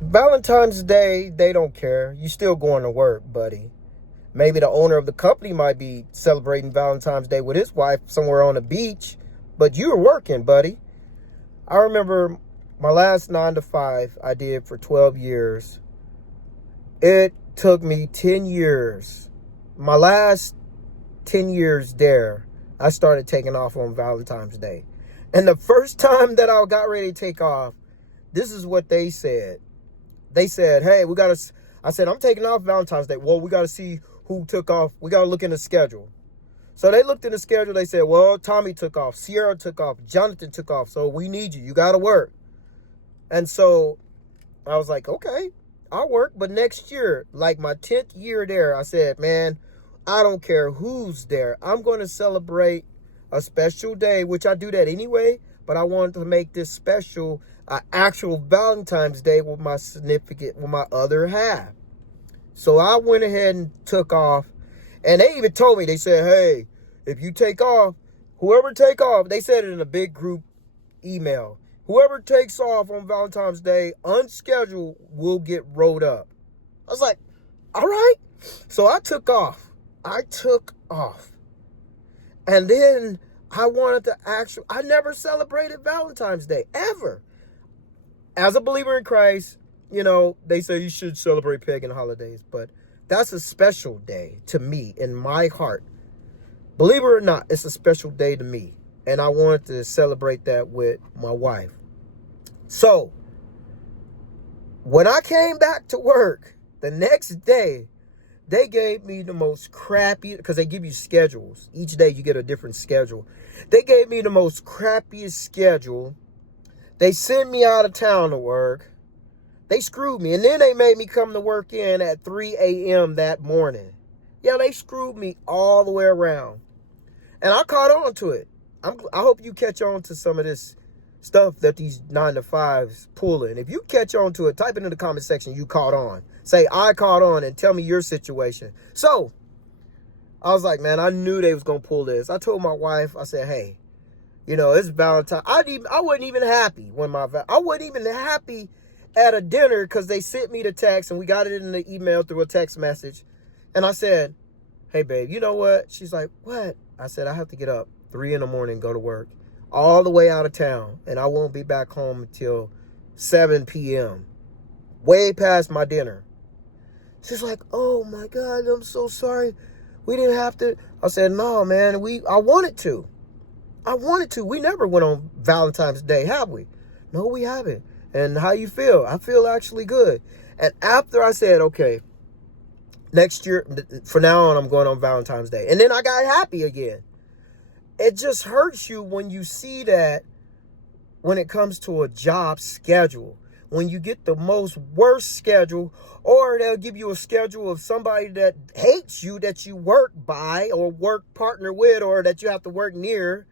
Valentine's Day, they don't care. You still going to work, buddy. Maybe the owner of the company might be celebrating Valentine's Day with his wife somewhere on the beach, but you're working, buddy. I remember my last 9 to 5 I did for 12 years. It took me 10 years. My last 10 years there, I started taking off on Valentine's Day. And the first time that I got ready to take off, this is what they said. They said, hey, I said, I'm taking off Valentine's Day. Well, we got to see who took off. We got to look in the schedule. So they looked in the schedule. They said, well, Tommy took off. Sierra took off. Jonathan took off. So we need you. You got to work. And so I was like, okay, I'll work. But next year, like my 10th year there, I said, man, I don't care who's there. I'm going to celebrate a special day, which I do that anyway. But I wanted to make this special actual Valentine's Day with my other half. So I went ahead and took off. And they even told me, they said, hey, if you take off, whoever take off, they said it in a big group email. Whoever takes off on Valentine's Day, unscheduled, will get rolled up. I was like, all right. So I took off. And then I never celebrated Valentine's Day, ever. As a believer in Christ, they say you should celebrate pagan holidays, but that's a special day to me in my heart. Believe it or not, it's a special day to me. And I wanted to celebrate that with my wife. So when I came back to work the next day, they gave me the most crappy, because they give you schedules. Each day you get a different schedule. They gave me the most crappiest schedule. They sent me out of town to work. They screwed me. And then they made me come to work in at 3 a.m. that morning. Yeah, they screwed me all the way around. And I caught on to it. I hope you catch on to some of this stuff that these 9 to 5s pulling. If you catch on to it, type it in the comment section you caught on. Say, I caught on, and tell me your situation. So I was like, man, I knew they was going to pull this. I told my wife, I said, hey, it's Valentine. I wasn't even happy I wasn't even happy at a dinner because they sent me the text and we got it in the email through a text message. And I said, hey, babe, you know what? She's like, what? I said, I have to get up 3 a.m. and go to work all the way out of town. And I won't be back home until 7 p.m. Way past my dinner. She's like, oh, my God, I'm so sorry. We didn't have to. I said, no, man, I wanted to. We never went on Valentine's Day, have we? No, we haven't. And how you feel? I feel actually good. And after I said, okay, next year, from now on, I'm going on Valentine's Day. And then I got happy again. It just hurts you when you see that when it comes to a job schedule. When you get the most worst schedule, or they'll give you a schedule of somebody that hates you, that you work by or work partner with, or that you have to work near,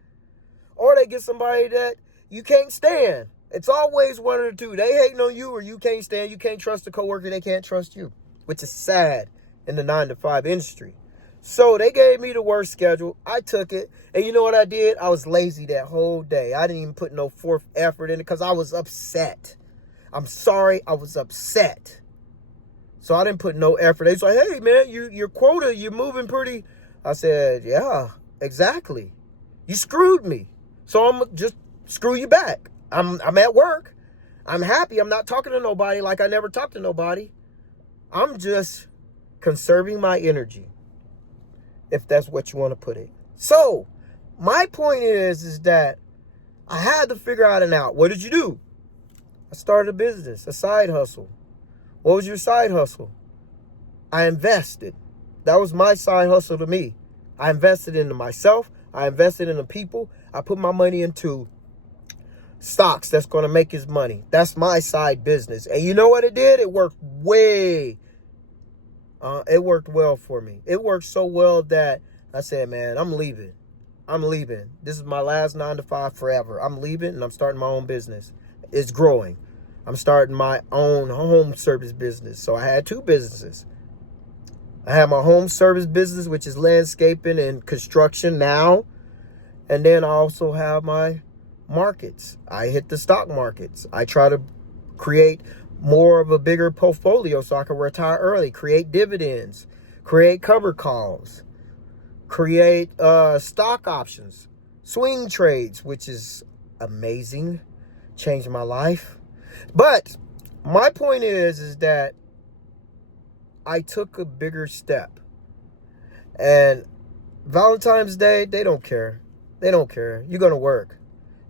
or they get somebody that you can't stand. It's always one of the two. They hating on you, or you can't stand. You can't trust the coworker. They can't trust you, which is sad in the 9 to 5 industry. So they gave me the worst schedule. I took it. And you know what I did? I was lazy that whole day. I didn't even put no forth effort in it because I was upset. I'm sorry, I was upset. So I didn't put no effort. They was like, hey, man, your quota, you're moving pretty. I said, yeah, exactly. You screwed me. So I'm just screw you back. I'm at work. I'm happy. I'm not talking to nobody like I never talked to nobody. I'm just conserving my energy, if that's what you want to put it. So my point is that I had to figure out an out. What did you do? I started a business, a side hustle. What was your side hustle? I invested. That was my side hustle to me. I invested into myself. I invested into people. I put my money into stocks that's going to make his money. That's my side business. And you know what it did? It worked it worked well for me. It worked so well that I said, man, I'm leaving. This is my last 9 to 5 forever. I'm leaving and I'm starting my own business. It's growing. I'm starting my own home service business. So I had 2 businesses. I have my home service business, which is landscaping and construction now. And then I also have my markets. I hit the stock markets. I try to create more of a bigger portfolio so I can retire early, create dividends, create cover calls, create stock options, swing trades, which is amazing, changed my life. But my point is that I took a bigger step. And Valentine's Day, they don't care. They don't care. You're going to work.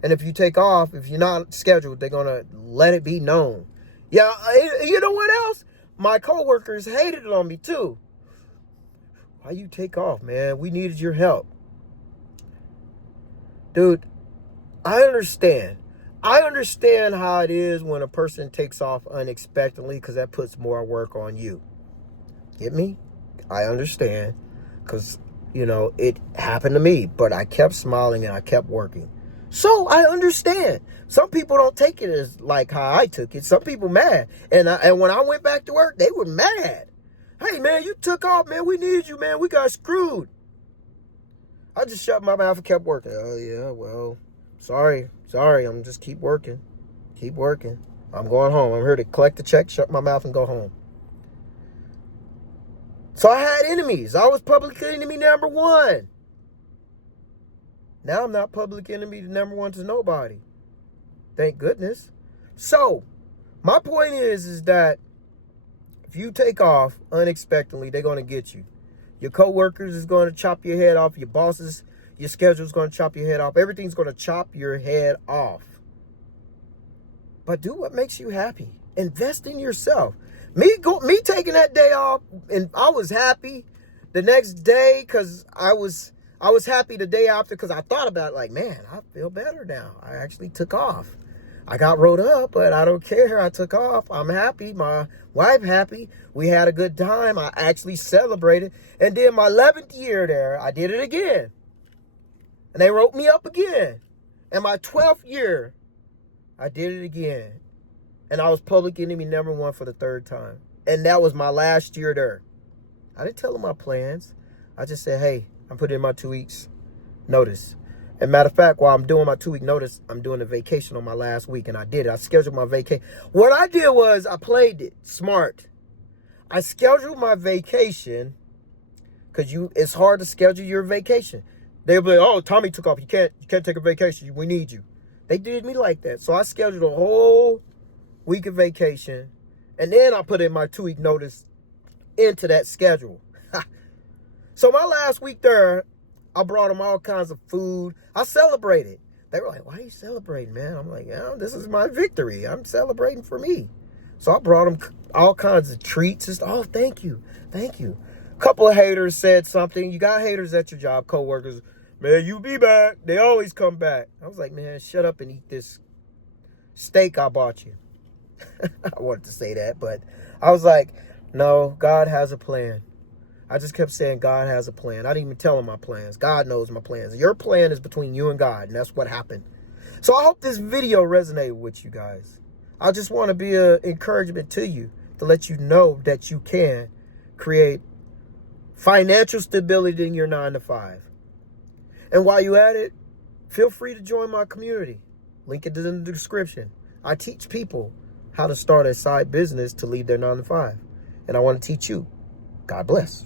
And if you take off, if you're not scheduled, they're going to let it be known. Yeah, you know what else? My coworkers hated it on me too. Why you take off, man? We needed your help. Dude, I understand. I understand how it is when a person takes off unexpectedly because that puts more work on you. Get me? I understand because, it happened to me, but I kept smiling and I kept working. So I understand. Some people don't take it as like how I took it. Some people mad. And when I went back to work, they were mad. Hey, man, you took off, man. We needed you, man. We got screwed. I just shut my mouth and kept working. Oh, yeah, well, sorry. I'm just keep working. Keep working. I'm going home. I'm here to collect the check, shut my mouth, and go home. So I had enemies. I was public enemy number one. Now I'm not public enemy number one to nobody. Thank goodness. So my point is that if you take off unexpectedly, they're going to get you. Your coworkers is going to chop your head off. Your bosses, your schedule is going to chop your head off. Everything's going to chop your head off. But do what makes you happy. Invest in yourself. Me taking that day off, and I was happy the next day because I was happy the day after because I thought about it like, man, I feel better now. I actually took off. I got rolled up, but I don't care. I took off. I'm happy. My wife happy. We had a good time. I actually celebrated. And then my 11th year there, I did it again. And they wrote me up again. And my 12th year, I did it again. And I was public enemy number one for the third time. And that was my last year there. I didn't tell them my plans. I just said, hey, I'm putting in my 2 weeks notice. And matter of fact, while I'm doing my 2 week notice, I'm doing a vacation on my last week. And I did it. I scheduled my vacation. What I did was I played it smart. I scheduled my vacation because it's hard to schedule your vacation. They'll be like, oh, Tommy took off. You can't take a vacation. We need you. They did me like that. So I scheduled a whole week of vacation. And then I put in my 2 week notice into that schedule. So my last week there, I brought them all kinds of food. I celebrated. They were like, why are you celebrating, man? I'm like, yeah, this is my victory. I'm celebrating for me. So I brought them all kinds of treats. Just, oh, thank you. Thank you. A couple of haters said something. You got haters at your job, coworkers. Man, you be back. They always come back. I was like, man, shut up and eat this steak I bought you. I wanted to say that, but I was like, no, God has a plan. I just kept saying God has a plan. I didn't even tell him my plans. God knows my plans. Your plan is between you and God, and that's what happened. So I hope this video resonated with you guys. I just want to be an encouragement to you to let you know that you can create financial stability in your 9 to 5. And while you're at it, feel free to join my community. Link it in the description. I teach people how to start a side business to leave their 9 to 5. And I want to teach you. God bless.